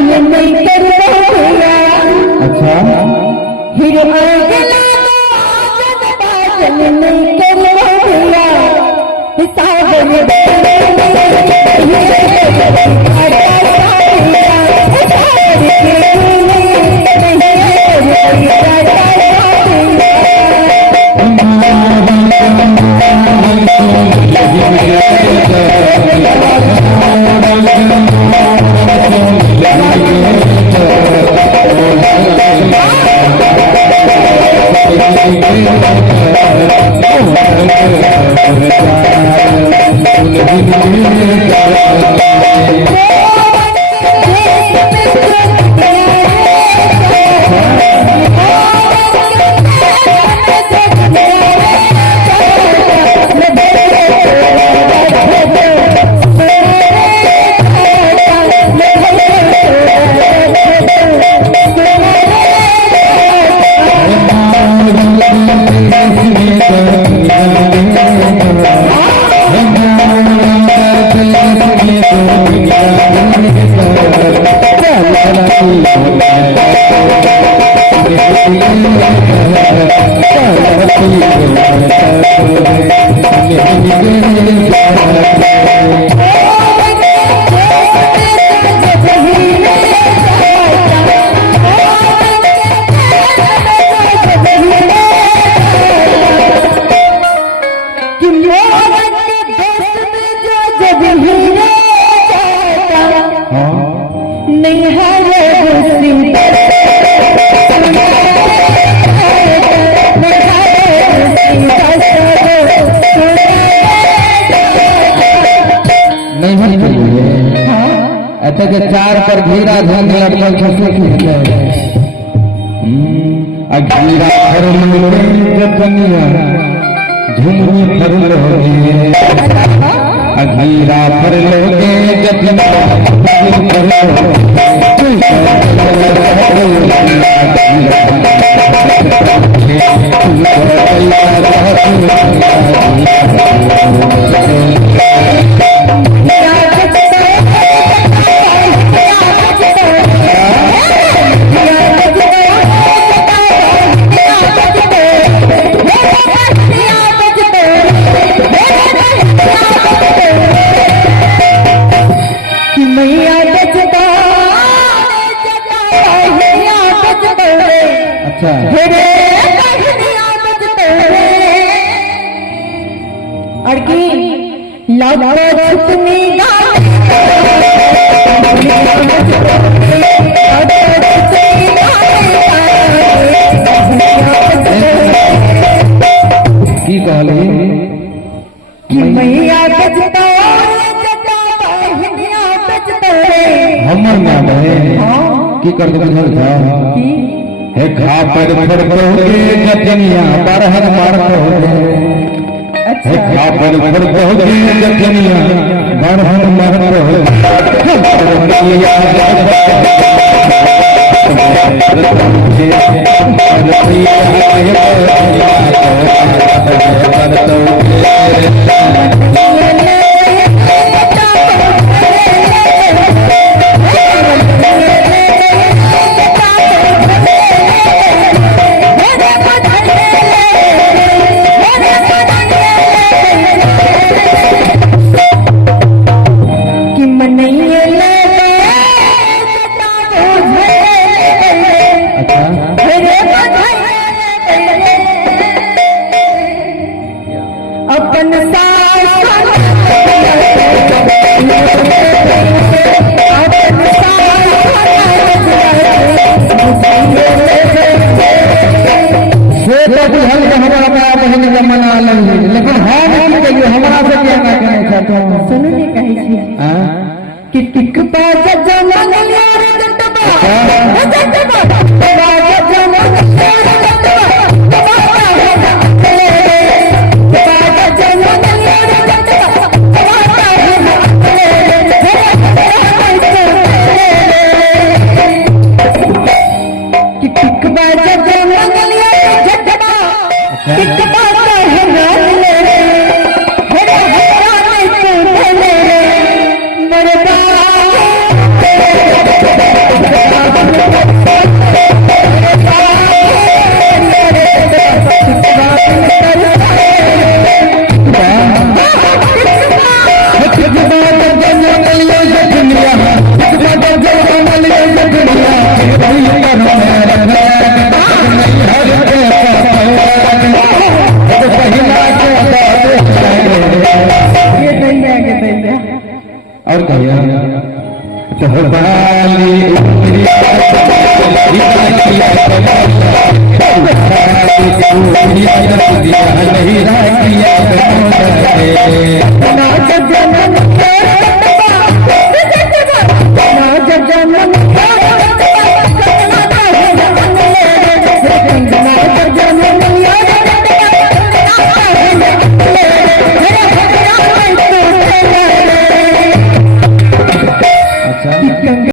नहीं कर भैया। अच्छा फिर अगला बाजन नहीं कर भैया। हिसाब ऐसे के चार पर घीरा धन लड़कन खसे की अघीरा फर लोगे जतनिया झुमरी फर लोगे अघीरा फर लोगे जतनिया की कहली मैया हमर नाम है की कर दे बुझल था हे खा पर फड़कोगे जतनिया बरहर मारकोगे हे खा पर फड़कोगे जतनिया बरहर मारकोगे लेकिन हमारा से क्या कहना चाहता हूँ सुनो ने कही कि टिक बाजा जमन यार जटबा जटबा बाजा जमन यार जटबा बाजा जमन यार जटबा कि टिक बाजा जमन यार जटबा टिक बाजा है मेरे भैया तो बाली उमरिया नहीं राखिया